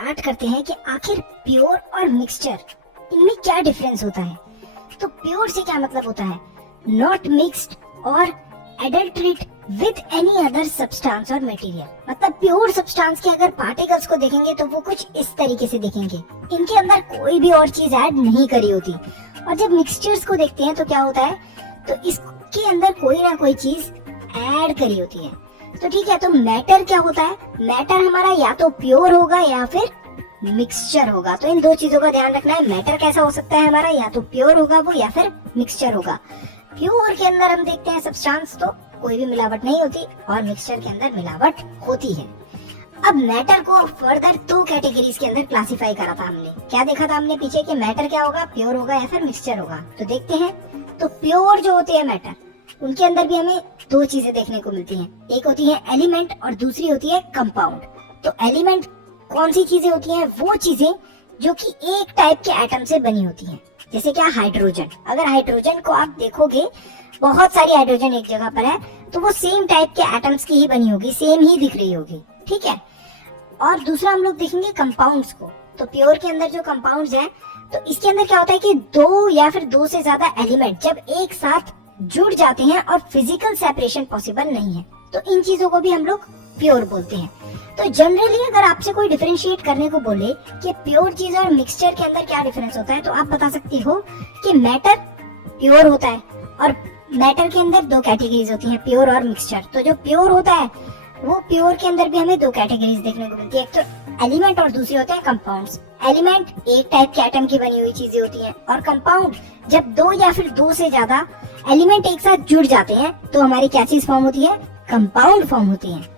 Start करते हैं कि आखिर प्योर और मिक्सचर इनमें क्या डिफरेंस होता है। तो प्योर से क्या मतलब होता है, नॉट मिक्स्ड और adulterate with any other substance और मटेरियल। मतलब प्योर सब्सटेंस के अगर पार्टिकल्स को देखेंगे तो वो कुछ इस तरीके से दिखेंगे, इनके अंदर कोई भी और चीज ऐड नहीं करी होती। और जब मिक्सचर्स को देखते हैं तो क्या होता है, तो इसके अंदर कोई ना कोई चीज ऐड करी होती है। तो ठीक है, तो मैटर क्या होता है, मैटर हमारा या तो प्योर होगा या फिर मिक्सचर होगा। तो इन दो चीजों का ध्यान रखना है, मैटर कैसा हो सकता है हमारा, या तो प्योर होगा वो या फिर मिक्सचर होगा। प्योर के अंदर हम देखते हैं सब्सटेंस तो कोई भी मिलावट नहीं होती और मिक्सचर के अंदर मिलावट होती है। अब मैटर को फर्दर दो कैटेगरीज के अंदर क्लासिफाई करा था हमने। क्या देखा था हमने पीछे कि मैटर क्या होगा, प्योर होगा या फिर मिक्सचर होगा। तो देखते हैं, तो प्योर जो होते हैं मैटर, उनके अंदर भी हमें दो चीजें देखने को मिलती हैं, एक होती है एलिमेंट और दूसरी होती है कंपाउंड। तो एलिमेंट कौन सी चीजें होती हैं, वो चीजें जो कि एक टाइप के एटम से बनी होती हैं। जैसे क्या, हाइड्रोजन। अगर हाइड्रोजन को आप देखोगे, बहुत सारी हाइड्रोजन एक जगह पर है, तो वो सेम टाइप के एटम्स की ही बनी होगी, सेम ही दिख रही होगी, ठीक है। और दूसरा हम लोग देखेंगे कंपाउंड्स को। तो प्योर के अंदर जो कंपाउंड्स हैं, तो इसके अंदर क्या होता है कि दो या फिर दो से ज्यादा एलिमेंट जब एक साथ जुड़ जाते हैं और फिजिकल सेपरेशन पॉसिबल नहीं है, तो इन चीजों को भी हम लोग प्योर बोलते हैं। तो जनरली अगर आपसे कोई डिफरेंशिएट करने को बोले कि प्योर चीज और मिक्सचर के अंदर क्या डिफरेंस होता है, तो आप बता सकती हो कि मैटर प्योर होता है, और मैटर के अंदर दो कैटेगरीज होती हैं, प्योर और मिक्सचर। तो जो प्योर होता है वो प्योर के अंदर भी हमें दो कैटेगरीज देखने को मिलती है, एक तो एलिमेंट और दूसरी होते हैं कंपाउंड्स। एलिमेंट एक टाइप के एटम की बनी हुई चीजें होती हैं, और कंपाउंड जब दो या फिर दो से ज्यादा एलिमेंट एक साथ जुड़ जाते हैं तो हमारी क्या चीज फॉर्म होती है, कंपाउंड फॉर्म होती है।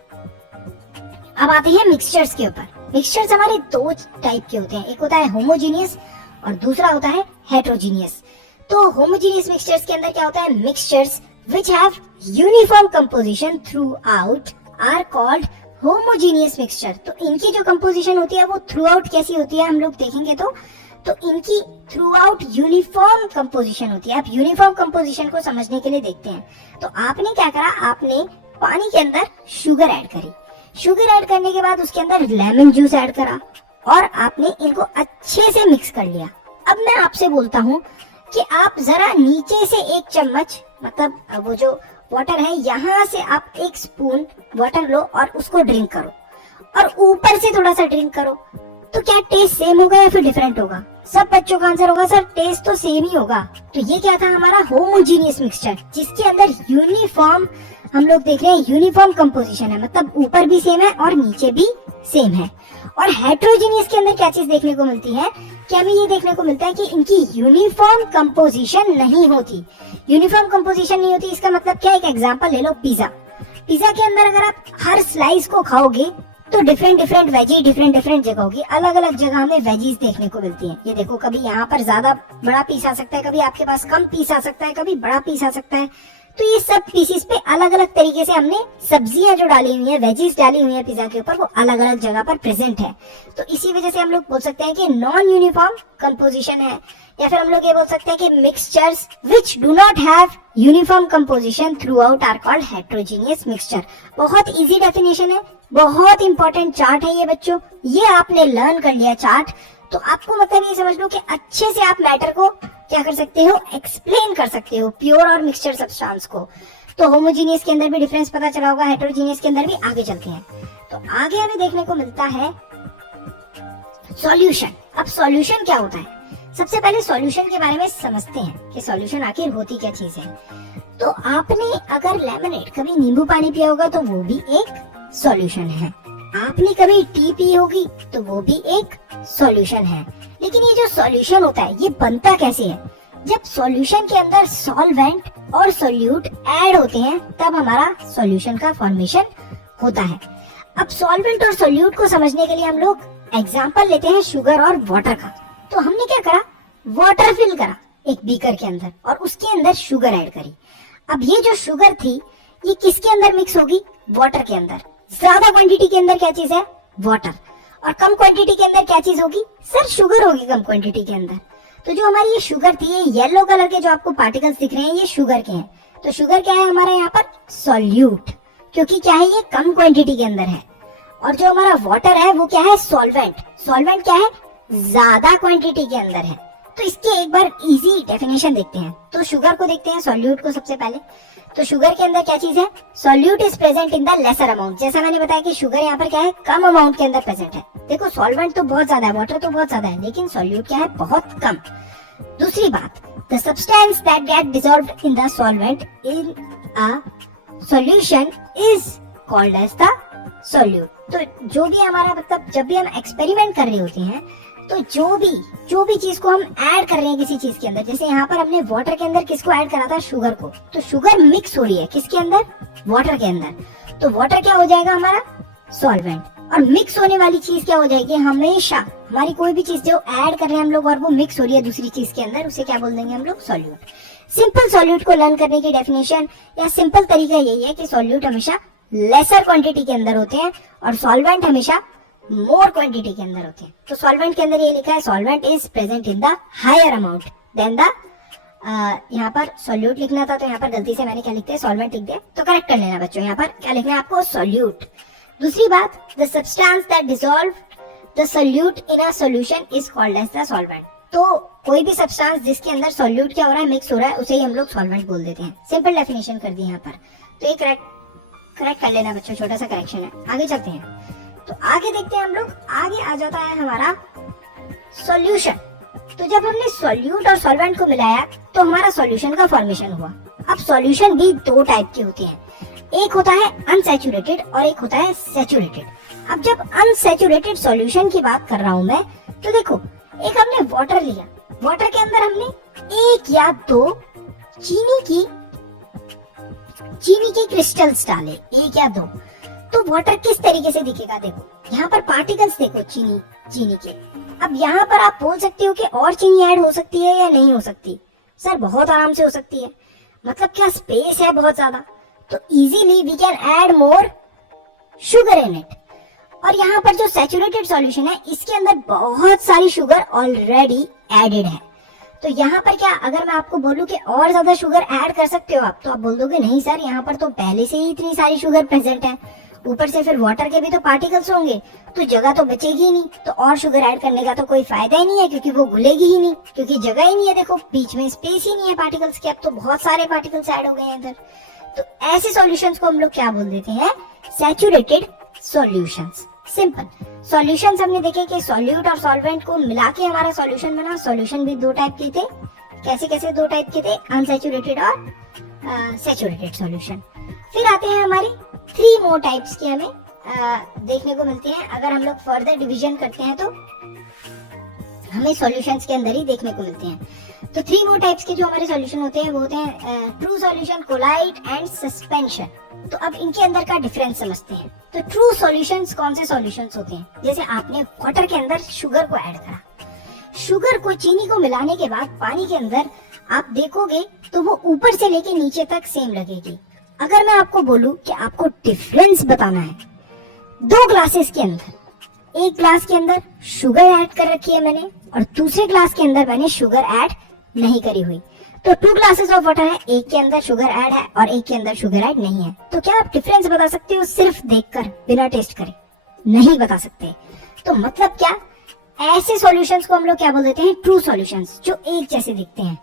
अब आते हैं मिक्सचर्स के ऊपर। मिक्सचर्स हमारे दो टाइप के होते हैं, एक होता है होमोजीनियस और दूसरा होता है हेट्रोजीनियस। तो होमोजीनियस मिक्सचर्स के अंदर क्या होता है, mixtures which have uniform composition throughout are called homogeneous mixture. तो इनकी जो कंपोजिशन होती है वो थ्रू आउट कैसी होती है हम लोग देखेंगे, तो इनकी थ्रू आउट यूनिफॉर्म कंपोजिशन होती है। आप यूनिफॉर्म कंपोजिशन को समझने के लिए देखते हैं, तो आपने क्या करा, आपने पानी के अंदर शुगर ऐड करी, शुगर ऐड करने के बाद उसके अंदर लेमन जूस ऐड करा और आपने इनको अच्छे से मिक्स कर लिया। अब मैं आपसे बोलता हूँ कि आप जरा नीचे से एक चम्मच, मतलब वो जो वाटर है, यहाँ से आप एक स्पून वाटर लो और उसको ड्रिंक करो, और ऊपर से थोड़ा सा ड्रिंक करो, तो क्या टेस्ट सेम होगा या फिर डिफरेंट होगा? सब बच्चों का आंसर होगा सर टेस्ट तो सेम ही होगा। तो ये क्या था, हमारा होमोजीनियस मिक्सचर, जिसके अंदर यूनिफॉर्म हम लोग देख रहे हैं, यूनिफॉर्म कंपोजिशन है, मतलब ऊपर भी सेम है और नीचे भी सेम है। और हेट्रोजीनियस के अंदर क्या चीज देखने को मिलती है, कि हमें ये देखने को मिलता है कि इनकी यूनिफॉर्म कंपोजिशन नहीं होती। यूनिफॉर्म कंपोजिशन नहीं होती, इसका मतलब क्या, एक एग्जांपल ले लो, पिज्जा। पिज्जा के अंदर अगर आप हर स्लाइस को खाओगे तो different different veggie different different जगहों की अलग अलग जगह हमें वेजीज देखने को मिलती हैं। ये देखो, कभी यहाँ पर ज्यादा बड़ा पीस आ सकता है, कभी आपके पास कम पीस आ सकता है, कभी बड़ा पीस आ सकता है। तो ये सब पीसेस पे अलग अलग तरीके से हमने सब्जियां जो डाली हुई है, वेजीज डाली हुई है पिज्जा के ऊपर, वो अलग अलग जगह पर प्रेजेंट है। तो इसी वजह से हम लोग बोल सकते हैं कि नॉन यूनिफॉर्म कंपोजिशन है, या फिर हम लोग ये बोल सकते हैं कि mixtures which do not have uniform composition throughout are called heterogeneous mixture. बहुत इजी डेफिनेशन है, बहुत इंपॉर्टेंट चार्ट है ये बच्चों। ये आपने लर्न कर लिया चार्ट, तो आपको मतलब ये समझ लो कि अच्छे से आप मैटर को क्या कर सकते हो, एक्सप्लेन कर सकते हो, प्योर और मिक्सचर सब्सटेंस को। तो होमोजीनियस के अंदर भी डिफरेंस पता चला होगा, हेट्रोजीनियस के अंदर भी। आगे चलते हैं, तो आगे हमें देखने को मिलता है सॉल्यूशन। अब सॉल्यूशन क्या होता है, सबसे पहले सॉल्यूशन के बारे में समझते हैं कि सॉल्यूशन आखिर होती क्या चीज है। तो आपने अगर लेमनेड, कभी नींबू पानी पिया होगा तो वो भी एक सॉल्यूशन है। आपने कभी टी पी होगी तो वो भी एक सॉल्यूशन है। लेकिन ये जो सॉल्यूशन होता है ये बनता कैसे है, जब सॉल्यूशन के अंदर सॉल्वेंट और सोल्यूट ऐड होते हैं तब हमारा सॉल्यूशन का फॉर्मेशन होता है। अब सॉल्वेंट और सोल्यूट को समझने के लिए हम लोग एग्जांपल लेते हैं शुगर और वाटर का। तो हमने क्या करा, वाटर फिल करा एक बीकर के अंदर और उसके अंदर शुगर ऐड करी। अब ये जो शुगर थी ये किसके अंदर मिक्स होगी, वाटर के अंदर। ज्यादा क्वांटिटी के अंदर क्या चीज है, वाटर, और कम क्वांटिटी के अंदर क्या चीज होगी, सर शुगर होगी कम क्वांटिटी के अंदर। तो जो हमारी ये शुगर थी, ये येलो कलर के जो आपको पार्टिकल्स दिख रहे हैं ये शुगर के हैं। तो शुगर क्या है हमारा यहाँ पर, सॉल्यूट, क्योंकि क्या है ये कम क्वांटिटी के अंदर है। और जो हमारा वाटर है वो क्या है, सॉल्वेंट। सॉल्वेंट क्या है, ज्यादा क्वांटिटी के अंदर है। तो इसके एक बार इजी डेफिनेशन देखते हैं। तो शुगर को देखते हैं, सॉल्यूट को सबसे पहले। तो शुगर के अंदर क्या चीज है, solute is present in the lesser amount. जैसा मैंने बताया कि शुगर यहाँ पर क्या है, कम अमाउंट के अंदर प्रेजेंट है। देखो सॉल्वेंट तो बहुत ज्यादा है, वाटर तो बहुत ज्यादा है, लेकिन सॉल्यूट क्या है, बहुत कम। दूसरी बात, the substance that get dissolved in the solvent in a solution is called as the solute. तो जो भी हमारा मतलब जब भी हम एक्सपेरिमेंट कर रहे होते हैं, तो जो भी चीज को हम ऐड कर रहे हैं किसी चीज के अंदर, जैसे यहाँ पर हमने वाटर के अंदर किसको ऐड करा था, शुगर को। तो शुगर मिक्स हो रही है किसके अंदर, वाटर के अंदर। तो वाटर क्या हो जाएगा हमारा, सॉल्वेंट। और मिक्स होने वाली चीज क्या हो जाएगी, हमेशा हमारी कोई भी चीज जो ऐड कर रहे हैं हम लोग और वो मिक्स हो रही है दूसरी चीज के अंदर, उसे क्या बोल देंगे हम लोग, सॉल्यूट। सिंपल सॉल्यूट को लर्न करने की डेफिनेशन या सिंपल तरीका यही है कि सॉल्यूट हमेशा लेसर क्वांटिटी के अंदर होते हैं और सॉल्वेंट हमेशा मोर क्वांटिटी के अंदर होते हैं। तो सॉल्वेंट के अंदर ये लिखा है, solvent is present in the higher amount than the, यहाँ पर सॉल्यूट लिखना था तो यहाँ पर गलती से मैंने क्या लिख दिया, सॉल्वेंट लिख दिया। तो करेक्ट कर लेना बच्चों, यहाँ पर क्या लिखना है आपको, सॉल्यूट। दूसरी बात, the substance that dissolve the solute in a solution is called as the solvent. तो कोई भी सब्सटेंस जिसके अंदर सॉल्यूट क्या हो रहा है, मिक्स हो रहा है, उसे ही हम लोग सॉल्वेंट बोल देते हैं। सिंपल डेफिनेशन कर दी यहाँ पर। तो ये करेक्ट कर लेना बच्चों, छोटा सा करेक्शन है। आगे चलते हैं, तो आगे देखते हैं हम लोग। आगे आ जाता है हमारा सॉल्यूशन। तो जब हमने सॉल्यूट और सॉल्वेंट को मिलाया तो हमारा सॉल्यूशन का फॉर्मेशन हुआ। अब सॉल्यूशन भी दो टाइप के होते हैं, एक होता है अनसैचुरेटेड और एक होता है सैचुरेटेड। अब जब अनसैचुरेटेड सॉल्यूशन की बात कर रहा हूं मैं, तो देखो एक हमने वाटर लिया, वाटर के अंदर हमने एक या दो चीनी की क्रिस्टल्स डाले, एक या दो। तो वाटर किस तरीके से दिखेगा, देखो यहाँ पर पार्टिकल्स देखो चीनी के। अब यहाँ पर आप बोल सकते हो कि और चीनी ऐड हो सकती है या नहीं हो सकती। सर बहुत आराम से हो सकती है, मतलब क्या स्पेस है बहुत ज्यादा, तो easily we can add more sugar in it. और यहाँ पर जो सैचुरेटेड सॉल्यूशन है, इसके अंदर बहुत सारी शुगर ऑलरेडी एडेड है। तो यहाँ पर क्या, अगर मैं आपको बोलूं कि और ज्यादा शुगर ऐड कर सकते हो आप, तो आप बोल दोगे नहीं सर, यहाँ पर तो पहले से ही इतनी सारी शुगर प्रेजेंट है, ऊपर से फिर वाटर के भी तो पार्टिकल्स होंगे, तो जगह तो बचेगी ही नहीं, तो और शुगर ऐड करने का तो कोई फायदा ही नहीं है, क्योंकि वो घुलेगी ही नहीं, क्योंकि जगह ही नहीं है। देखो बीच में स्पेस ही नहीं है पार्टिकल्स के, अब तो बहुत सारे पार्टिकल्स ऐड हो गए हैं इधर। तो ऐसे सॉल्यूशंस को हम लोग क्या बोल देते हैं, सैचुरेटेड सॉल्यूशंस। सिंपल सॉल्यूशंस हमने देखे कि सॉल्यूट और सॉल्वेंट को मिला के हमारा सॉल्यूशन बना। सॉल्यूशन भी दो टाइप के थे, कैसे कैसे दो टाइप के थे, अनसैचुरेटेड और सैचुरेटेड सॉल्यूशन। फिर आते हैं हमारी 3 मोर टाइप्स की हमें देखने को मिलती हैं। अगर हम लोग फर्दर डिवीजन करते हैं तो हमें सॉल्यूशंस के अंदर ही देखने को मिलते हैं। तो 3 मोर टाइप्स के जो हमारे सॉल्यूशन होते हैं वो होते हैं true solution, colloid and suspension. तो अब इनके अंदर का डिफरेंस समझते हैं। तो ट्रू सॉल्यूशंस कौन से सॉल्यूशंस होते हैं, जैसे आपने वाटर के अंदर शुगर को ऐड करा, शुगर को चीनी को मिलाने के बाद पानी के अंदर आप देखोगे तो वो ऊपर से लेके नीचे तक सेम लगेगी। अगर मैं आपको बोलूं कि आपको डिफरेंस बताना है 2 ग्लासेस के अंदर, एक ग्लास के अंदर शुगर ऐड कर रखी है मैंने और दूसरे ग्लास के अंदर मैंने शुगर ऐड नहीं करी हुई, तो 2 ग्लासेस ऑफ वाटर है, एक के अंदर शुगर ऐड है और एक के अंदर शुगर ऐड नहीं है। तो क्या आप डिफरेंस बता सकते हो सिर्फ देखकर, बिना टेस्ट करे? नहीं बता सकते। तो मतलब क्या, ऐसे सॉल्यूशंस को हम लोग क्या बोल देते हैं, ट्रू सॉल्यूशंस, जो एक जैसे दिखते हैं।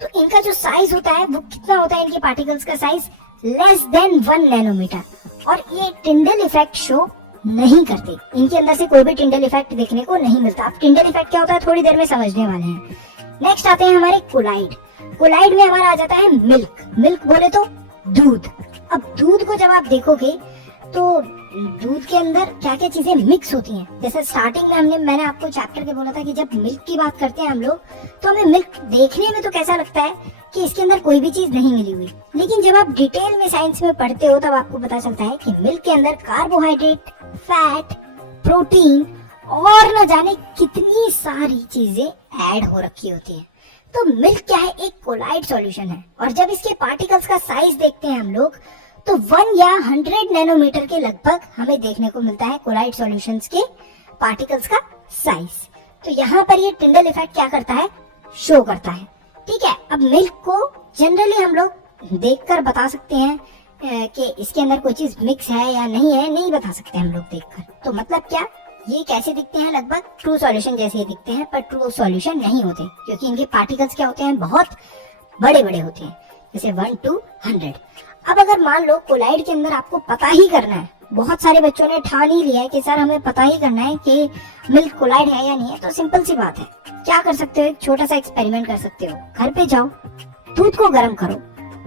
तो इनका जो साइज होता है वो कितना होता है, इनके पार्टिकल्स का साइज लेस देन 1 नैनोमीटर, और ये टिंडल इफेक्ट शो नहीं करते। इनके अंदर से कोई भी टिंडल इफेक्ट देखने को नहीं मिलता। आप टिंडल इफेक्ट क्या होता है थोड़ी देर में समझने वाले हैं। नेक्स्ट आते हैं हमारे कोलाइड। कोलाइड में हमारा आ जाता है मिल्क। मिल्क बोले तो दूध। अब दूध को जब आप देखोगे तो दूध के अंदर क्या क्या चीजें मिक्स होती हैं। जैसे स्टार्टिंग में मैंने आपको चैप्टर के बोला था कि जब मिल्क की बात करते हैं हम लोग, तो हमें मिल्क देखने में तो कैसा लगता है कि इसके अंदर कोई भी चीज नहीं मिली हुई, लेकिन जब आप डिटेल में साइंस में पढ़ते हो तब आपको पता चलता है कि मिल्क के अंदर कार्बोहाइड्रेट, फैट, प्रोटीन और न जाने कितनी सारी चीजें ऐड हो रखी होती है। तो मिल्क क्या है, एक कोलाइड सॉल्यूशन है। और जब इसके पार्टिकल्स का साइज देखते हैं हम लोग, तो 1 या 100 नैनोमीटर के लगभग हमें देखने को मिलता है कोलाइड सॉल्यूशंस के पार्टिकल्स का साइज। तो यहाँ पर ये टिंडल इफेक्ट क्या करता है, शो करता है। ठीक है, अब मिल्क को जनरली हम लोग देखकर बता सकते हैं कि इसके अंदर कोई चीज मिक्स है या नहीं है, नहीं बता सकते हम लोग देखकर। तो मतलब क्या, ये कैसे दिखते हैं, लगभग ट्रू सॉल्यूशन जैसे ही दिखते हैं, पर ट्रू सॉल्यूशन नहीं होते, क्योंकि इनके पार्टिकल्स क्या होते हैं, बहुत बड़े बड़े होते हैं, जैसे 1 to 100। अब अगर मान लो कोलाइड के अंदर आपको पता ही करना है, बहुत सारे बच्चों ने ठान ही लिया है कि सर हमें पता ही करना है कि मिल्क कोलाइड है या नहीं है, तो सिंपल सी बात है, क्या कर सकते हो, एक छोटा सा एक्सपेरिमेंट कर सकते हो। घर पे जाओ, दूध को गर्म करो,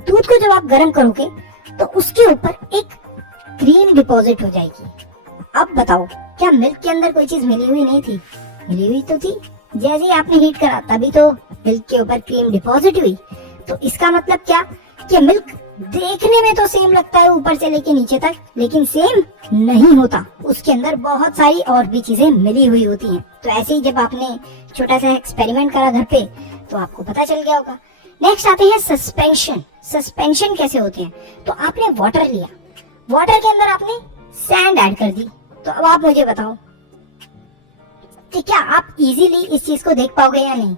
दूध को जब आप गर्म करोगे तो उसके ऊपर एक क्रीम डिपॉजिट हो जाएगी। अब बताओ, क्या मिल्क के अंदर कोई चीज मिली हुई नहीं थी? मिली हुई तो थी, जैसे ही आपने हीट करा तभी तो मिल्क के ऊपर क्रीम डिपॉजिट हुई। तो इसका मतलब क्या, कि मिल्क देखने में तो सेम लगता है ऊपर से लेके नीचे तक, लेकिन सेम नहीं होता, उसके अंदर बहुत सारी और भी चीजें मिली हुई होती हैं। तो ऐसे ही जब आपने छोटा सा एक्सपेरिमेंट करा घर पे, तो आपको पता चल गया होगा। नेक्स्ट आते हैं सस्पेंशन। सस्पेंशन कैसे होते हैं, तो आपने वाटर लिया, वाटर के अंदर आपने सैंड ऐड कर दी। तो अब आप मुझे बताओ कि क्या आप इजीली इस चीज को देख पाओगे या नहीं?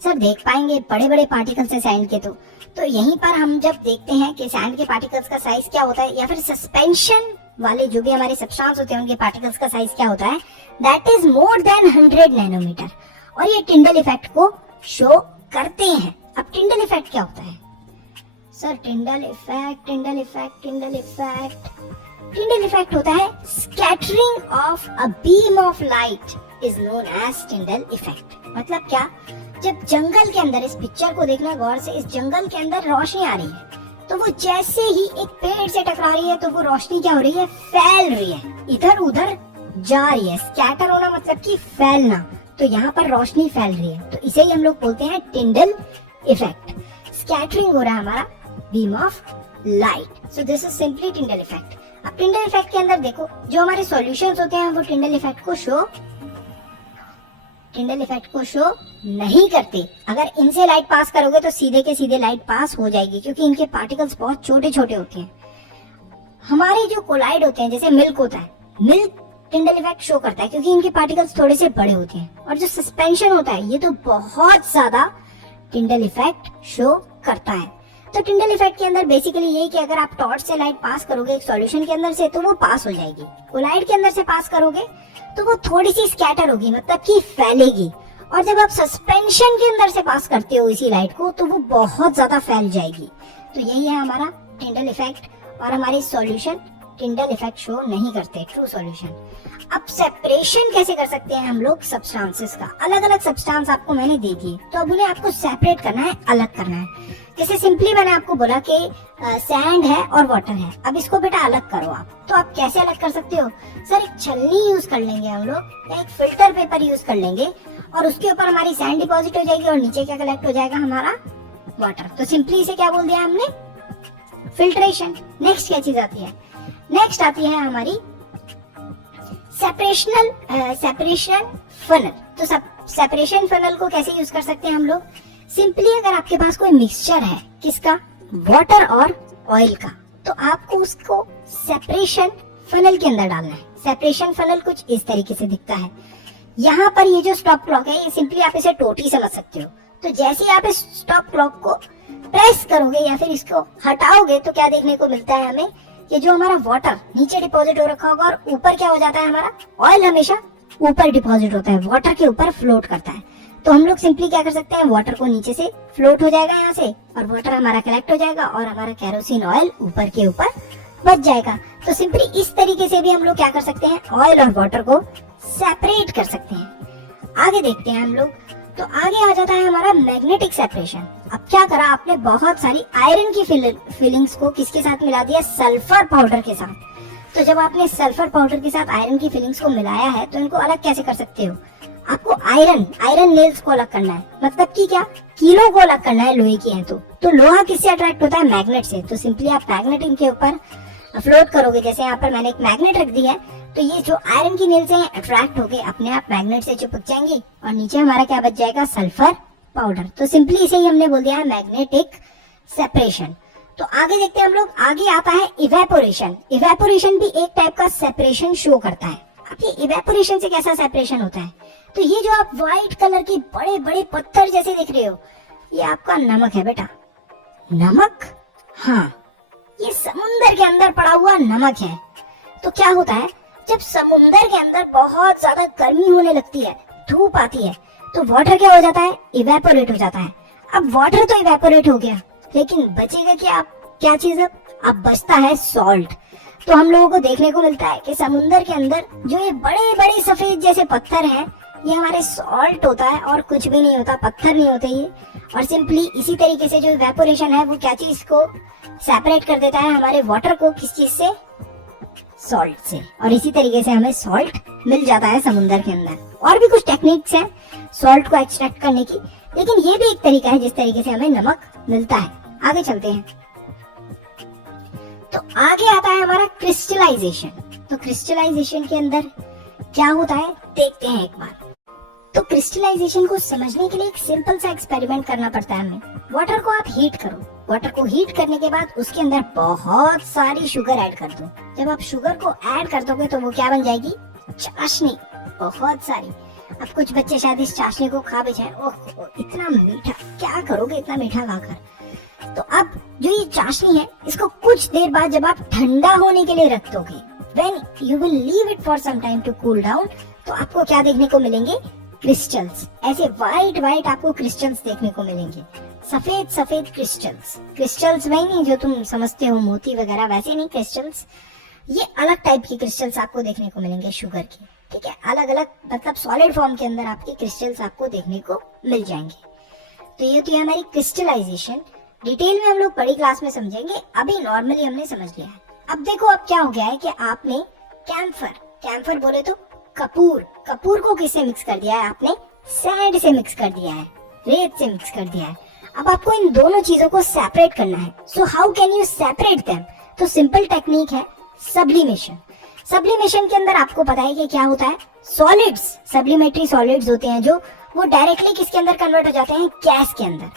सर देख पाएंगे, बड़े बड़े पार्टिकल्स है सैंड के। तो यहीं पर हम जब देखते हैं कि सैंड के पार्टिकल्स का साइज क्या होता है, या फिर सस्पेंशन वाले जो भी हमारे सब्सटेंस होते हैं उनके पार्टिकल्स का साइज क्या होता है, that is more than 100 nanometer, और ये टिंडल इफेक्ट को शो करते हैं। अब टिंडल इफेक्ट क्या होता है? सर टिंडल इफेक्ट होता है scattering of a beam of light is known as Tyndall effect. मतलब क्या, जब जंगल के अंदर, इस पिक्चर को देखना गौर से, इस जंगल के अंदर रोशनी आ रही है, तो वो जैसे ही एक पेड़ से टकरा रही है तो वो रोशनी क्या हो रही है, फैल रही है, इधर उधर जा रही है। स्कैटर होना मतलब कि फैलना, तो यहाँ पर रोशनी फैल रही है, तो इसे ही हम लोग बोलते हैं टिंडल इफेक्ट। स्कैटरिंग हो रहा है हमारा beam of light, so this is simply Tyndall effect. अब टिंडल इफेक्ट के अंदर देखो, जो हमारे सॉल्यूशंस होते हैं वो टिंडल इफेक्ट को शो नहीं करते। अगर इनसे लाइट पास करोगे तो सीधे के सीधे लाइट पास हो जाएगी, क्योंकि इनके पार्टिकल्स बहुत छोटे छोटे होते हैं। हमारे जो कोलाइड होते हैं, जैसे मिल्क होता है, मिल्क टिंडल इफेक्ट शो करता है क्योंकि इनके पार्टिकल्स थोड़े से बड़े होते हैं, और जो सस्पेंशन होता है ये तो बहुत ज्यादा टिंडल इफेक्ट शो करता है। तो टिंडल इफेक्ट के अंदर बेसिकली यही कि अगर आप टॉर्च से लाइट पास करोगे एक सॉल्यूशन के अंदर से, तो वो पास हो जाएगी। कोलाइड के अंदर से पास करोगे तो वो थोड़ी सी स्कैटर होगी, मतलब कि फैलेगी, और जब आप सस्पेंशन के अंदर से पास करते हो इसी लाइट को, तो वो बहुत ज्यादा फैल जाएगी। तो यही है हमारा टिंडल इफेक्ट, और हमारे सॉल्यूशन टिंडल इफेक्ट शो नहीं करते, ट्रू सॉल्यूशन। अब सेपरेशन कैसे कर सकते हैं हम लोग सब्सटेंसेस का? अलग अलग सब्सटेंस आपको मैंने दे दिए, तो अब उन्हें आपको सेपरेट करना है, अलग करना है। जैसे सिंपली मैंने आपको बोला कि सैंड है और वाटर है, अब इसको बेटा अलग करो आप। तो आप कैसे अलग कर सकते हो? सर एक छलनी यूज कर लेंगे हम लोग, या एक फिल्टर पेपर यूज कर लेंगे, और उसके ऊपर हमारी सैंड डिपॉजिट हो जाएगी और नीचे क्या कलेक्ट हो जाएगा, हमारा वाटर। तो सिंपली इसे क्या बोल दिया हमने, फिल्ट्रेशन। नेक्स्ट क्या चीज आती है? नेक्स्ट आती है हमारी सेपरेशन फनल। तो सेपरेशन फनल को कैसे यूज कर सकते हैं हम लोग? सिंपली अगर आपके पास कोई मिक्सचर है, किसका, वाटर और ऑयल का, तो आपको उसको सेपरेशन फनल के अंदर डालना है। सेपरेशन फनल कुछ इस तरीके से दिखता है। यहाँ पर ये जो स्टॉप क्लॉक है, ये सिंपली आप इसे टोटी समझ सकते हो। तो जैसे ही आप इस स्टॉप क्लॉक को प्रेस करोगे या फिर इसको हटाओगे, तो क्या देखने को मिलता है हमें, कि जो हमारा वाटर नीचे डिपॉजिट हो रखा होगा, और ऊपर क्या हो जाता है, हमारा ऑयल हमेशा ऊपर डिपॉजिट होता है, वाटर के ऊपर फ्लोट करता है। तो हम लोग सिंपली क्या कर सकते हैं, वाटर को नीचे से फ्लोट हो जाएगा यहाँ से, और वाटर हमारा कलेक्ट हो जाएगा, और हमारा केरोसिन ऑयल ऊपर के ऊपर बच जाएगा। तो सिंपली इस तरीके से भी हम लोग क्या कर सकते हैं, ऑयल और वाटर को सेपरेट कर सकते हैं। आगे देखते हैं हम लोग, तो आगे आ जाता है हमारा मैग्नेटिक सेपरेशन। अब क्या करा आपने, बहुत सारी आयरन की फिलिंग्स को किसके साथ मिला दिया, सल्फर पाउडर के साथ। तो जब आपने सल्फर पाउडर के साथ आयरन की फिलिंग्स को मिलाया है, तो इनको अलग कैसे कर सकते हो? आपको आयरन नेल्स को अलग करना है, मतलब कि क्या, कीलों को अलग करना है, लोहे की है तो लोहा किससे अट्रैक्ट होता है, मैग्नेट से। तो सिंपली आप मैग्नेट इनके ऊपर फ्लोट करोगे, जैसे यहाँ पर मैंने एक मैग्नेट रख दी है, तो ये जो आयरन की नेल्स हैं अट्रैक्ट होके अपने आप मैग्नेट से चिपक जाएंगे, और नीचे हमारा क्या बच जाएगा, सल्फर पाउडर। तो सिंपली इसे ही हमने बोल दिया है मैग्नेटिक सेपरेशन। तो आगे देखते हैं हम लोग, आगे आता है इवेपोरेशन। इवेपोरेशन भी एक टाइप का सेपरेशन शो करता है। अब ये इवेपोरेशन से कैसा सेपरेशन होता है, तो ये जो आप व्हाइट कलर के बड़े बड़े पत्थर जैसे दिख रहे हो, ये आपका नमक है बेटा। नमक, हाँ, ये समुंदर के अंदर पड़ा हुआ नमक है। तो क्या होता है, जब समुंदर के अंदर बहुत ज्यादा गर्मी होने लगती है, धूप आती है, तो वाटर क्या हो जाता है, इवेपोरेट हो जाता है। अब वाटर तो इवेपोरेट हो गया, लेकिन बचेगा क्या चीज, अब बचता है सॉल्ट। तो हम लोगों को देखने को मिलता है कि समुंदर के अंदर जो ये बड़े बड़े सफेद जैसे पत्थर हैं, ये हमारे सॉल्ट होता है और कुछ भी नहीं होता, पत्थर नहीं होते ये। और सिंपली इसी तरीके से जो इवेपोरेशन है वो क्या चीज को सेपरेट कर देता है, हमारे वाटर को, किस चीज से, सॉल्ट से। और इसी तरीके से हमें सॉल्ट मिल जाता है समुंदर के अंदर। और भी कुछ टेक्निक्स हैं सॉल्ट को एक्सट्रैक्ट करने की, लेकिन ये भी एक तरीका है जिस तरीके से हमें नमक मिलता है। आगे चलते हैं। तो आगे आता है हमारा क्रिस्टलाइजेशन। तो क्रिस्टलाइजेशन के अंदर क्या होता है देखते हैं एक बार। तो क्रिस्टलाइजेशन को समझने के लिए एक सिंपल सा एक्सपेरिमेंट करना पड़ता है हमें। वाटर को आप हीट करो, वाटर को हीट करने के बाद उसके अंदर बहुत सारी शुगर ऐड कर दो। जब आप शुगर को ऐड कर दोगे तो वो क्या बन जाएगी, चाशनी, बहुत सारी। अब कुछ बच्चे शायद इस चाशनी को खा भी जाए, ओह इतना मीठा, क्या करोगे इतना मीठा खाकर। तो अब जो ये चाशनी है, इसको कुछ देर बाद जब आप ठंडा होने के लिए रख दोगे, when you will leave it for some time to cool down, तो आपको क्या देखने को मिलेंगे, क्रिस्टल्स। ऐसे वाइट आपको क्रिस्टल्स देखने को मिलेंगे, सफेद क्रिस्टल्स। क्रिस्टल्स वही नहीं जो तुम समझते हो मोती वगैरह, वैसे नहीं क्रिस्टल्स, ये अलग टाइप की क्रिस्टल्स आपको देखने को मिलेंगे शुगर की, ठीक है। अलग अलग मतलब सॉलिड फॉर्म के अंदर आपके क्रिस्टल्स आपको देखने को मिल जाएंगे। तो ये तो है हमारी क्रिस्टलाइजेशन। डिटेल में हम लोग बड़ी क्लास में समझेंगे, अभी नॉर्मली हमने समझ लिया है। अब देखो अब क्या हो गया है कि आपने कैम्फर बोले तो कपूर को किससे मिक्स कर दिया है आपने, सैंड से मिक्स कर दिया है, रेत से मिक्स कर दिया है। अब आपको इन दोनों चीजों को सेपरेट करना है। So how can you separate them, तो सिंपल टेक्निक है सब्लिमेशन। सब्लिमेशन के अंदर आपको पता है कि क्या होता है, सॉलिड्स, सब्लिमेटरी सॉलिड्स होते हैं जो वो डायरेक्टली किसके अंदर कन्वर्ट हो जाते हैं, गैस के अंदर,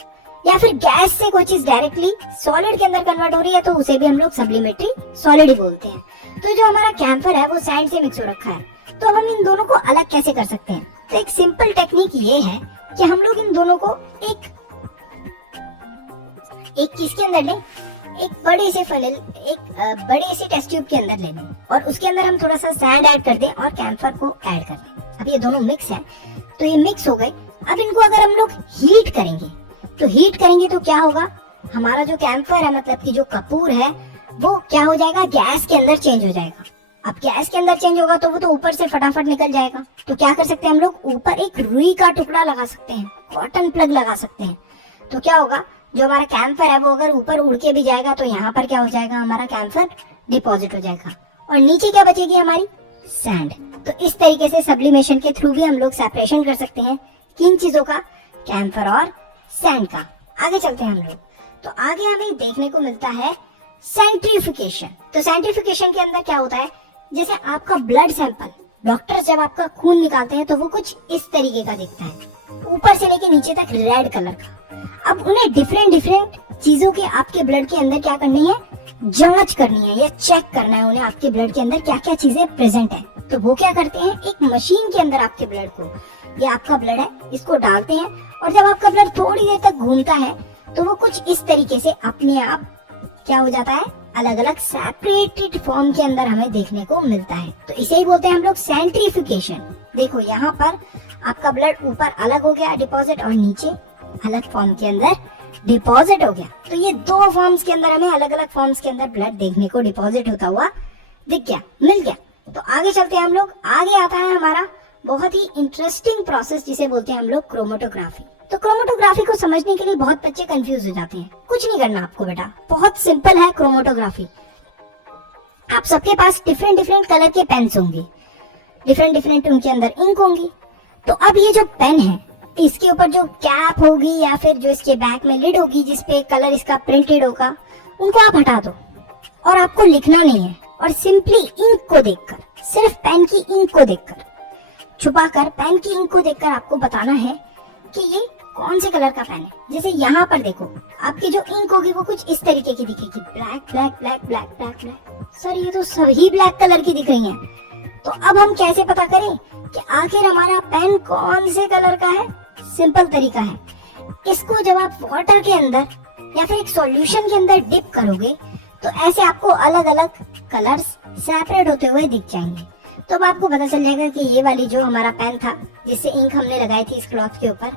या फिर गैस से कोई चीज डायरेक्टली सॉलिड के अंदर कन्वर्ट हो रही है तो उसे भी हम लोग सब्लिमेटरी सॉलिड ही बोलते हैं। तो जो हमारा कैम्फर है वो सैंड से मिक्स हो रखा है, तो हम इन दोनों को अलग कैसे कर सकते हैं। तो एक सिंपल टेक्निक ये है कि हम लोग इन दोनों को एक किसके अंदर लें, एक बड़े से टेस्ट ट्यूब के अंदर ले लें और उसके अंदर हम थोड़ा सा सैंड ऐड कर दें और कैम्फर को ऐड कर दें। अब ये दोनों मिक्स है, तो ये मिक्स हो गए। अब इनको अगर हम लोग हीट करेंगे तो क्या होगा, हमारा जो कैम्फर है मतलब कि जो कपूर है वो क्या हो जाएगा, गैस के अंदर चेंज हो जाएगा। अब गैस के अंदर चेंज होगा तो वो तो ऊपर से फटाफट निकल जाएगा। तो क्या कर सकते हैं हम लोग, ऊपर एक रुई का टुकड़ा लगा सकते हैं, कॉटन प्लग लगा सकते हैं। तो क्या होगा, जो हमारा कैम्फर है वो अगर ऊपर उड़ के भी जाएगा तो यहाँ पर क्या हो जाएगा, हमारा कैम्फर डिपॉजिट हो जाएगा और नीचे क्या बचेगी, हमारी सैंड। तो इस तरीके से सब्लिमेशन के थ्रू भी हम लोग सेपरेशन कर सकते हैं किन चीजों का, कैम्फर और सैंड का। आगे चलते हैं हम लोग। तो आगे हमें देखने को मिलता है सेंट्रीफिकेशन। तो सेंट्रीफिकेशन के अंदर क्या होता है, जैसे आपका ब्लड सैंपल, डॉक्टर्स जब आपका खून निकालते हैं तो वो कुछ इस तरीके का दिखता है, ऊपर से लेके नीचे तक रेड कलर का। अब उन्हें डिफरेंट चीजों के आपके ब्लड के अंदर क्या करनी है, जांच करनी है या चेक करना है उन्हें, आपके ब्लड के अंदर क्या क्या चीजें प्रेजेंट है। तो वो क्या करते हैं, एक मशीन के अंदर आपके ब्लड को, ये आपका ब्लड है, इसको डालते हैं और जब आपका ब्लड थोड़ी देर तक घूमता है तो वो कुछ इस तरीके से अपने आप क्या हो जाता है, अलग अलग सेपरेटेड फॉर्म के अंदर हमें देखने को मिलता है। तो इसे ही बोलते हैं हम लोग सेंट्रीफिकेशन। देखो यहाँ पर आपका ब्लड ऊपर अलग हो गया डिपॉजिट और नीचे अलग फॉर्म के अंदर डिपॉजिट हो गया। तो ये दो फॉर्म्स के अंदर हमें अलग अलग फॉर्म्स के अंदर ब्लड देखने को डिपॉजिट होता हुआ दिख गया, मिल गया। तो आगे चलते हैं हम लोग। आगे आता है हमारा बहुत ही इंटरेस्टिंग प्रोसेस जिसे बोलते हैं हम लोग क्रोमेटोग्राफी। तो क्रोमेटोग्राफी को समझने के लिए बहुत बच्चे कंफ्यूज हो जाते हैं। कुछ नहीं करना आपको बेटा, बहुत सिंपल है क्रोमेटोग्राफी। आप सबके पास डिफरेंट कलर के पेन्स होंगे, डिफरेंट उनके अंदर इंक होंगी। तो अब ये जो पेन है इसके ऊपर जो कैप होगी या फिर जो इसके बैक में लिड होगी जिसपे कलर इसका प्रिंटेड होगा, उनको आप हटा दो और आपको लिखना नहीं है और सिंपली इंक को देखकर, सिर्फ पेन की इंक को देखकर, छुपाकर पेन की इंक को देखकर आपको बताना है कि ये कौन से कलर का पेन है। जैसे यहाँ पर देखो आपकी जो इंक होगी वो कुछ इस तरीके की दिखेगी, black black black black black black. Sir ये तो सभी ब्लैक कलर की दिख रही हैं। तो अब हम कैसे पता करें कि आखिर हमारा पेन कौन से कलर का है। सिंपल तरीका है, इसको जब आप वाटर के अंदर या फिर एक सॉल्यूशन के अंदर डिप करोगे तो ऐसे आपको अलग अलग कलर्स सेपरेट होते हुए दिख जाएंगे। तो अब आपको पता चल जाएगा कि ये वाली जो हमारा पेन था जिससे इंक हमने लगाई थी इस क्लॉथ के ऊपर,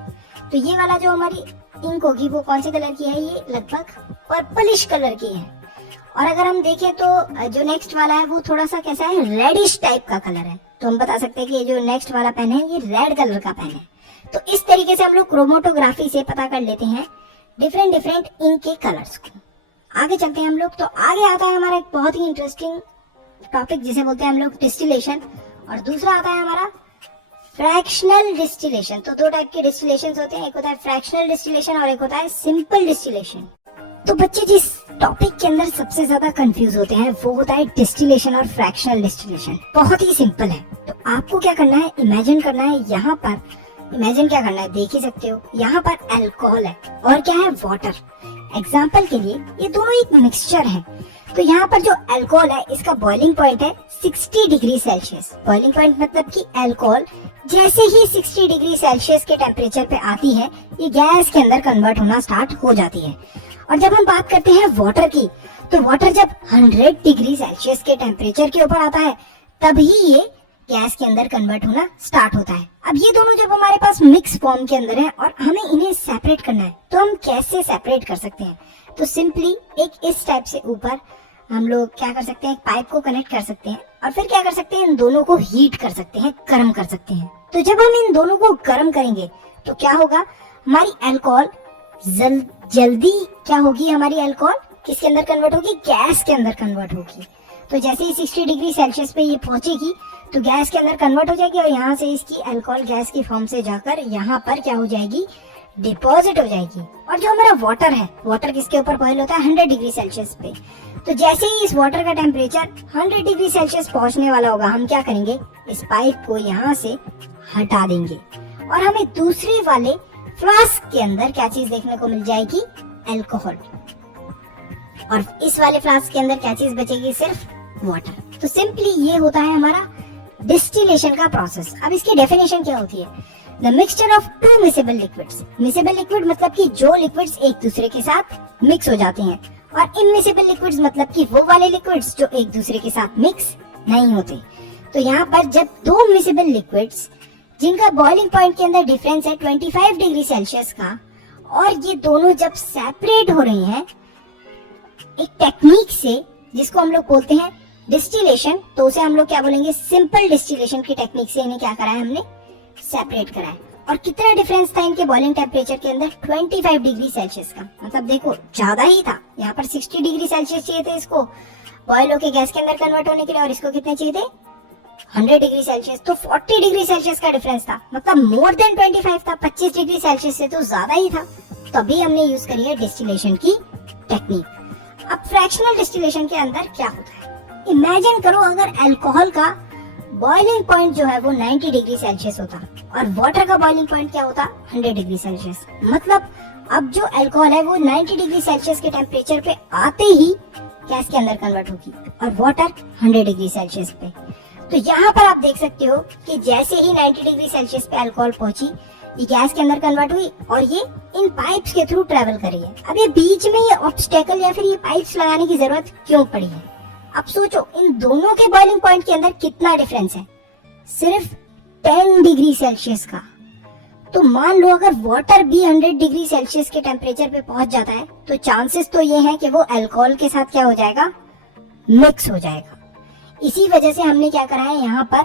तो ये वाला जो हमारी इंक होगी वो कौन से कलर की है, ये लगभग पर्पलिश कलर की है। और अगर हम देखें तो जो नेक्स्ट वाला है वो थोड़ा सा कैसा है, रेडिश टाइप का कलर है। तो हम बता सकते हैं कि ये जो नेक्स्ट वाला पेन है ये रेड कलर का पेन है। तो इस तरीके से हम लोग क्रोमेटोग्राफी से पता कर लेते हैं डिफरेंट डिफरेंट इंक के कलर्स को। आगे चलते हैं हम लोग, तो आगे आता है हमारा एक बहुत ही इंटरेस्टिंग टॉपिक जिसे बोलते हैं हम लोग डिस्टिलेशन, और दूसरा आता है हमारा फ्रैक्शनल डिस्टिलेशन। तो दो टाइप के डिस्टिलेशन होते हैं, एक होता है फ्रैक्शनल डिस्टिलेशन और एक होता है सिंपल डिस्टिलेशन। तो बच्चे जिस टॉपिक के अंदर सबसे ज्यादा कंफ्यूज होते हैं वो होता है डिस्टिलेशन और फ्रैक्शनल डिस्टिलेशन। बहुत ही सिंपल है। तो आपको क्या करना है, इमेजिन करना है, यहाँ पर इमेजिन क्या करना है, देख ही सकते हो यहाँ पर अल्कोहल है और क्या है, वाटर। एग्जाम्पल के लिए ये दोनों एक मिक्सचर है। तो यहाँ पर जो अल्कोहल है इसका बॉइलिंग पॉइंट है 60 डिग्री सेल्सियस। बॉइलिंग पॉइंट मतलब कि अल्कोहल जैसे ही 60 डिग्री सेल्सियस के टेम्परेचर पे आती है ये गैस के अंदर कन्वर्ट होना स्टार्ट हो जाती है। और जब हम बात करते हैं वाटर की, तो वाटर जब 100 डिग्री सेल्सियस के टेम्परेचर के ऊपर आता है तभी ये गैस के अंदर कन्वर्ट होना स्टार्ट होता है। अब ये दोनों जब हमारे पास मिक्स फॉर्म के अंदर है और हमें इन्हें सेपरेट करना है, तो हम कैसे सेपरेट कर सकते हैं? तो सिंपली एक इस टाइप से ऊपर हम लोग क्या कर सकते हैं, एक पाइप को कनेक्ट कर सकते हैं और फिर क्या कर सकते हैं, इन दोनों को हीट कर सकते हैं, गर्म कर सकते हैं। तो जब हम इन दोनों को गर्म करेंगे तो क्या होगा, हमारी अल्कोहल जल्दी क्या होगी, हमारी अल्कोहल किसके अंदर कन्वर्ट होगी, गैस के अंदर कन्वर्ट होगी। तो जैसे ही 60 डिग्री सेल्सियस पे ये पहुंचेगी तो गैस के अंदर कन्वर्ट हो जाएगी और यहाँ से इसकी अल्कोहल गैस की फॉर्म से जाकर यहाँ पर क्या हो जाएगी, डिपॉजिट हो जाएगी। और जो हमारा वाटर है, वाटर किसके ऊपर बॉयल होता है, 100 डिग्री सेल्सियस पे। तो जैसे ही इस वाटर का टेम्परेचर 100 डिग्री सेल्सियस पहुंचने वाला होगा, हम क्या करेंगे, इस पाइप को यहाँ से हटा देंगे और हमें दूसरे वाले फ्लास्क के अंदर क्या चीज देखने को मिल जाएगी, अल्कोहल। और इस वाले फ्लास्क के अंदर क्या चीज बचेगी, सिर्फ वाटर। तो सिंपली ये होता है हमारा डिस्टिलेशन का प्रोसेस। अब इसकी डेफिनेशन क्या होती है, the mixture of two miscible liquids. Miscible liquid मतलब कि जो लिक्विड्स एक दूसरे के साथ मिक्स हो जाते हैं, और इनमिसेबल लिक्विड्स मतलब कि वो वाले लिक्विड्स जो एक दूसरे के साथ मिक्स नहीं होते। तो यहाँ पर जब दो मिसेबल लिक्विड्स जिनका बॉइलिंग पॉइंट के अंदर डिफरेंस है 25 डिग्री सेल्सियस का, और ये दोनों जब सेपरेट हो रहे हैं एक टेक्निक से जिसको हम लोग बोलते हैं डिस्टिलेशन, तो उसे हम लोग क्या बोलेंगे, सिंपल डिस्टिलेशन की टेक्निक से इन्हें क्या करा है, हमने सेपरेट करा है। और कितना डिफरेंस था इनके बॉइलिंग टेम्परेचर के अंदर, 25 डिग्री सेल्सियस का। मतलब देखो ज्यादा ही था, यहाँ पर 60 डिग्री सेल्सियस चाहिए थे इसको बॉयल होके गैस के अंदर कन्वर्ट होने के लिए, और इसको कितने चाहिए थे, 100 डिग्री सेल्सियस। तो 40 डिग्री सेल्सियस का डिफरेंस था, मतलब मोर देन 25 था, 25 डिग्री सेल्सियस से तो ज्यादा ही था। तभी हमने यूज करी है डिस्टिलेशन की टेक्निक। अब फ्रैक्शनल डिस्टिलेशन के अंदर क्या होता है, इमेजिन करो अगर अल्कोहल का बॉइलिंग पॉइंट जो है वो 90 डिग्री सेल्सियस होता और वाटर का बॉइलिंग पॉइंट क्या होता, 100 डिग्री सेल्सियस। मतलब अब जो अल्कोहल है वो 90 डिग्री सेल्सियस के टेम्परेचर पे आते ही गैस के अंदर कन्वर्ट होगी और वाटर 100 डिग्री सेल्सियस पे। तो यहाँ पर आप देख सकते हो कि जैसे ही 90 डिग्री सेल्सियस पे अल्कोहल पहुंची, ये गैस के अंदर कन्वर्ट हुई और ये इन पाइप्स के थ्रू ट्रेवल कर रही है। अब ये बीच में ये ऑब्स्टेकल या फिर ये पाइप्स लगाने की जरूरत क्यों पड़ी है? अब सोचो इन दोनों के बॉइलिंग पॉइंट के अंदर कितना डिफरेंस है, सिर्फ 10 डिग्री सेल्सियस का। तो मान लो अगर वाटर भी 100 डिग्री सेल्सियस के टेम्परेचर पे पहुंच जाता है तो चांसेस तो ये हैं कि वो अल्कोहल के साथ क्या हो जाएगा, मिक्स हो जाएगा। इसी वजह से हमने क्या करा है, यहाँ पर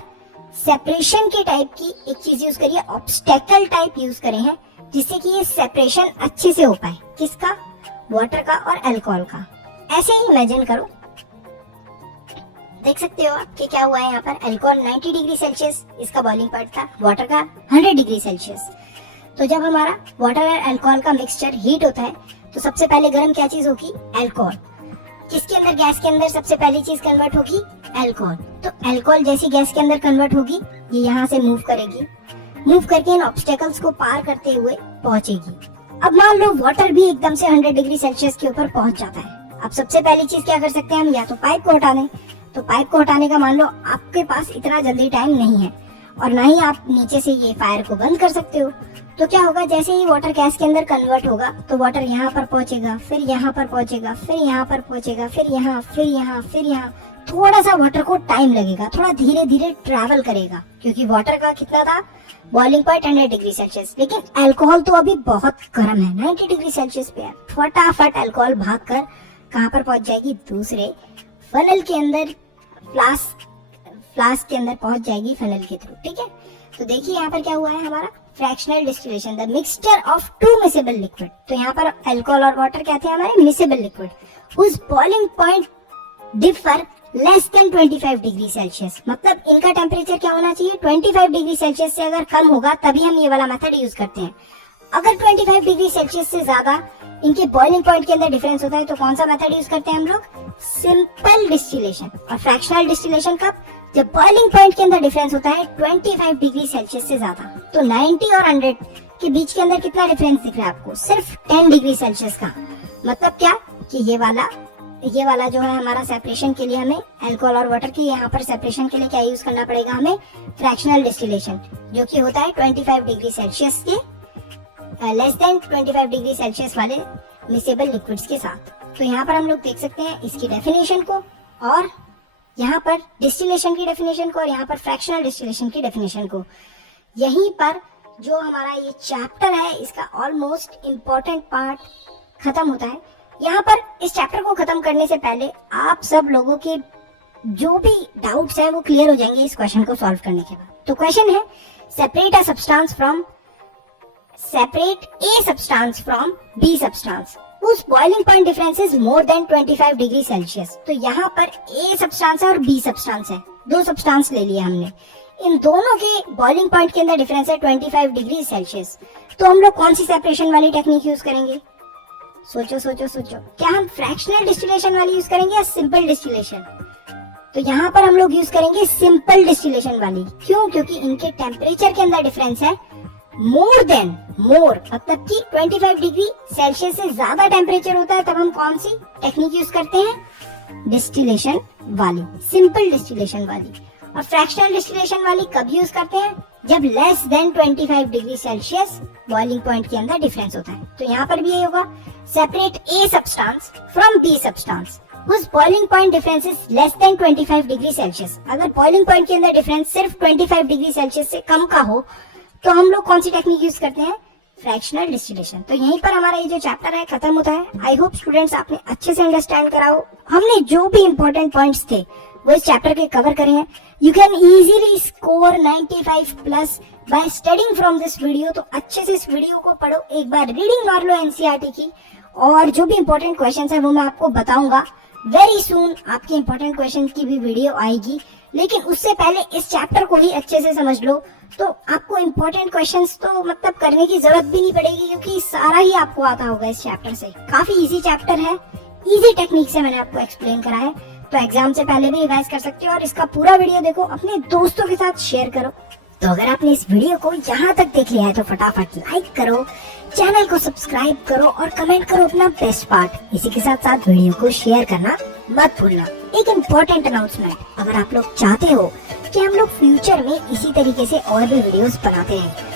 सेपरेशन के टाइप की एक चीज यूज करी है, ऑब्स्टेकल टाइप यूज करे हैं, जिससे कि ये सेपरेशन अच्छे से हो पाए, किसका, वाटर का और अल्कोहल का। ऐसे ही इमेजिन करो, देख सकते हो आप कि क्या हुआ है, यहाँ पर अल्कोहल 90 डिग्री सेल्सियस इसका बॉइलिंग पॉइंट था, वाटर का 100 डिग्री सेल्सियस। तो जब हमारा वाटर और अल्कोहल का मिक्सचर हीट होता है तो सबसे पहले गर्म क्या चीज होगी, अल्कोहल। किसके अंदर, गैस के अंदर सबसे पहली चीज कन्वर्ट होगी, अल्कोहल। तो अल्कोहल जैसी गैस के अंदर कन्वर्ट होगी, ये यहाँ से मूव करेगी, मूव करके इन ऑब्स्टेकल्स को पार करते हुए पहुंचेगी। अब मान लो वाटर भी एकदम से 100 डिग्री सेल्सियस के ऊपर पहुंच जाता है। अब सबसे पहली चीज क्या कर सकते हैं हम, या तो पाइप को हटा दें। तो पाइप को हटाने का मान लो आपके पास इतना जल्दी टाइम नहीं है और ना ही आप नीचे से ये फायर को बंद कर सकते हो। तो क्या होगा, जैसे ही वाटर गैस के अंदर कन्वर्ट होगा तो वाटर यहाँ पर पहुंचेगा, फिर यहाँ पर पहुंचेगा, फिर यहाँ पर पहुंचेगा, फिर यहाँ, फिर यहाँ, फिर यहाँ। थोड़ा सा वाटर को टाइम लगेगा, थोड़ा धीरे धीरे ट्रैवल करेगा, क्योंकि वाटर का कितना था, बॉइलिंग पॉइंट 100 डिग्री सेल्सियस। लेकिन अल्कोहल तो अभी बहुत गर्म है, 90 डिग्री सेल्सियस पे है। फटाफट अल्कोहल भागकर कहाँ पर पहुंच जाएगी, दूसरे फनल के अंदर, फ्लास्क के अंदर पहुंच जाएगी फनल के थ्रू। ठीक है, तो देखिए यहाँ पर क्या हुआ है हमारा, fractional distillation, the mixture of two miscible liquid. तो यहाँ पर अल्कोहल और वाटर क्या थे हमारे, मिसेबल लिक्विड, उस boiling point differ less than 25 degree Celsius. मतलब इनका टेम्परेचर क्या होना चाहिए, 25 डिग्री सेल्सियस से अगर कम होगा तभी हम ये वाला मेथड यूज करते हैं। अगर 25 डिग्री सेल्सियस से ज्यादा इनके बॉइलिंग पॉइंट के अंदर डिफरेंस होता है तो कौन सा मेथड यूज करते हैं हम लोग, सिंपल डिस्टिलेशन। और फ्रैक्शनल डिस्टिलेशन कब, जब बॉइलिंग पॉइंट के अंदर डिफरेंस होता है 25 डिग्री सेल्सियस से ज्यादा। तो 90 और 100 के बीच के अंदर कितना डिफरेंस दिख रहा है आपको, सिर्फ 10 डिग्री सेल्सियस का। मतलब क्या कि ये वाला जो है हमारा सेपरेशन के लिए हमें अल्कोहल और वाटर की यहाँ पर सेपरेशन के लिए क्या यूज करना पड़ेगा, हमें फ्रैक्शनल डिस्टिलेशन, जो कि होता है 25 डिग्री सेल्सियस के लेस देन 25 डिग्री सेल्सियस वाले मिसेबल लिक्विड्स के साथ। तो यहाँ पर हम लोग देख सकते हैं इसकी डेफिनेशन को, और यहाँ पर डिस्टिलेशन की डेफिनेशन को, और यहाँ पर फ्रैक्शनल डिस्टिलेशन की डेफिनेशन को। यहीं पर जो हमारा ये चैप्टर है इसका ऑलमोस्ट इम्पोर्टेंट पार्ट खत्म होता है। यहाँ पर इस चैप्टर को खत्म करने से पहले आप सब लोगों के जो भी डाउट्स हैं वो क्लियर हो जाएंगे इस क्वेश्चन को सॉल्व करने के बाद। तो क्वेश्चन है, separate A substance from B substance whose boiling point difference is more than 25 degree Celsius. तो यहाँ पर ए सब्सटेंस है और बी सब्सटेंस है, दो सब्सटेंस ले लिया हमने। इन दोनों के बॉइलिंग पॉइंट के अंदर डिफरेंस है 25 डिग्री सेल्सियस। तो हम लोग कौन सी सेपरेशन वाली टेक्निक यूज करेंगे, सोचो सोचो सोचो। क्या हम फ्रैक्शनल डिस्टिलेशन वाली यूज करेंगे या सिंपल डिस्टिलेशन? तो यहाँ पर हम लोग यूज करेंगे सिंपल डिस्टिलेशन वाली। क्यों? क्योंकि इनके टेम्परेचर के अंदर डिफरेंस है मोर, मतलब कि 25 डिग्री सेल्सियस से ज्यादा टेम्परेचर होता है, तब हम कौन सी टेक्निक यूज करते हैं, डिस्टिलेशन वाली, सिंपल डिस्टिलेशन वाली। और फ्रैक्शनल डिस्टिलेशन वाली कब यूज करते हैं, जब less than 25 degree Celsius boiling point के अंदर डिफरेंस होता है। तो यहाँ पर भी ये होगा, separate A substance from B substance whose boiling point difference is less than 25 degree Celsius. अगर बॉइलिंग पॉइंट के अंदर डिफरेंस सिर्फ 25 डिग्री सेल्सियस से कम का हो तो हम लोग कौन सी टेक्निक यूज करते हैं, फ्रैक्शनल डिस्टिलेशन। तो यहीं पर हमारा ये जो चैप्टर है खत्म होता है। आई होप स्टूडेंट्स आपने अच्छे से अंडरस्टैंड करा हो। हमने जो भी इंपॉर्टेंट पॉइंट्स थे वो इस चैप्टर के कवर करे हैं। You can easily score 95 plus by studying from this video. तो अच्छे से इस वीडियो को पढ़ो, एक बार रीडिंग मार लो एनसीईआरटी की, और जो भी इंपॉर्टेंट क्वेश्चंस है वो मैं आपको बताऊंगा। वेरी सून आपके इंपॉर्टेंट क्वेश्चन की भी वीडियो आएगी, लेकिन उससे पहले इस चैप्टर को भी अच्छे से समझ लो। तो आपको इंपॉर्टेंट क्वेश्चंस तो मतलब करने की जरूरत भी नहीं पड़ेगी, क्योंकि सारा ही आपको आता होगा इस चैप्टर से। काफी इजी चैप्टर है, इजी टेक्निक से मैंने आपको एक्सप्लेन करा है। तो एग्जाम से पहले भी रिवाइज कर सकते हो, और इसका पूरा वीडियो देखो, अपने दोस्तों के साथ शेयर करो। तो अगर आपने इस वीडियो को यहाँ तक देख लिया है तो फटाफट लाइक करो, चैनल को सब्सक्राइब करो और कमेंट करो अपना बेस्ट पार्ट। इसी के साथ साथ वीडियो को शेयर करना मत भूलना। एक इम्पोर्टेंट अनाउंसमेंट, अगर आप लोग चाहते हो कि हम लोग फ्यूचर में इसी तरीके से और भी वीडियोस बनाते हैं